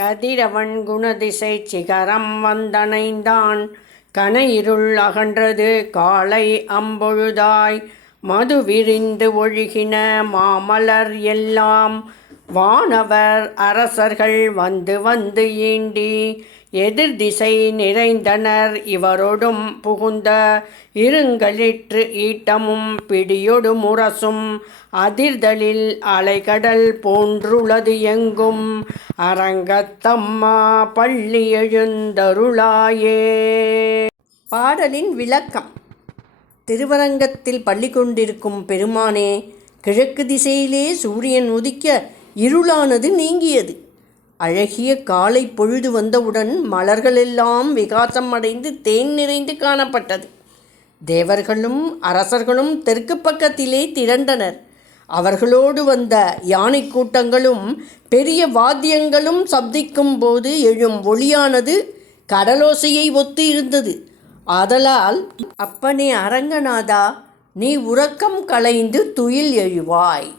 கதிரவன் குணதிசை சிகரம் வந்தனைந்தான் கனையிருள் அகன்றது காலை அம்பொழுதாய். மது விரிந்து ஒழுகின மாமலர் எல்லாம் வானவர் அரசர்கள் வந்து வந்து ஈண்டி எதிர் திசை நிறைந்தனர் இவரோடும் புகுந்த இருங்களிற்று ஈட்டமும் பிடியொடு முரசும். அதிர்தலில் அலைகடல் போன்றுளது எங்கும். அரங்கத்தம்மா பள்ளி எழுந்தருளாயே. பாடலின் விளக்கம். திருவரங்கத்தில் பள்ளி கொண்டிருக்கும் பெருமானே கிழக்கு திசையிலே சூரியன் உதிக்க இருளானது நீங்கியது. அழகிய காலை பொழுது வந்தவுடன் மலர்களெல்லாம் விகாசம் அடைந்து தேன் நிறைந்து காணப்பட்டது. தேவர்களும் அரசர்களும் தெற்கு பக்கத்திலே திரண்டனர். அவர்களோடு வந்த யானை கூட்டங்களும் பெரிய வாத்தியங்களும் சப்திக்கும் போது எழும் ஒளியானது கடலோசையை ஒத்து இருந்தது. ஆதலால் அப்பனே அரங்கநாதா நீ உறக்கம் களைந்து துயில் எழுவாய்.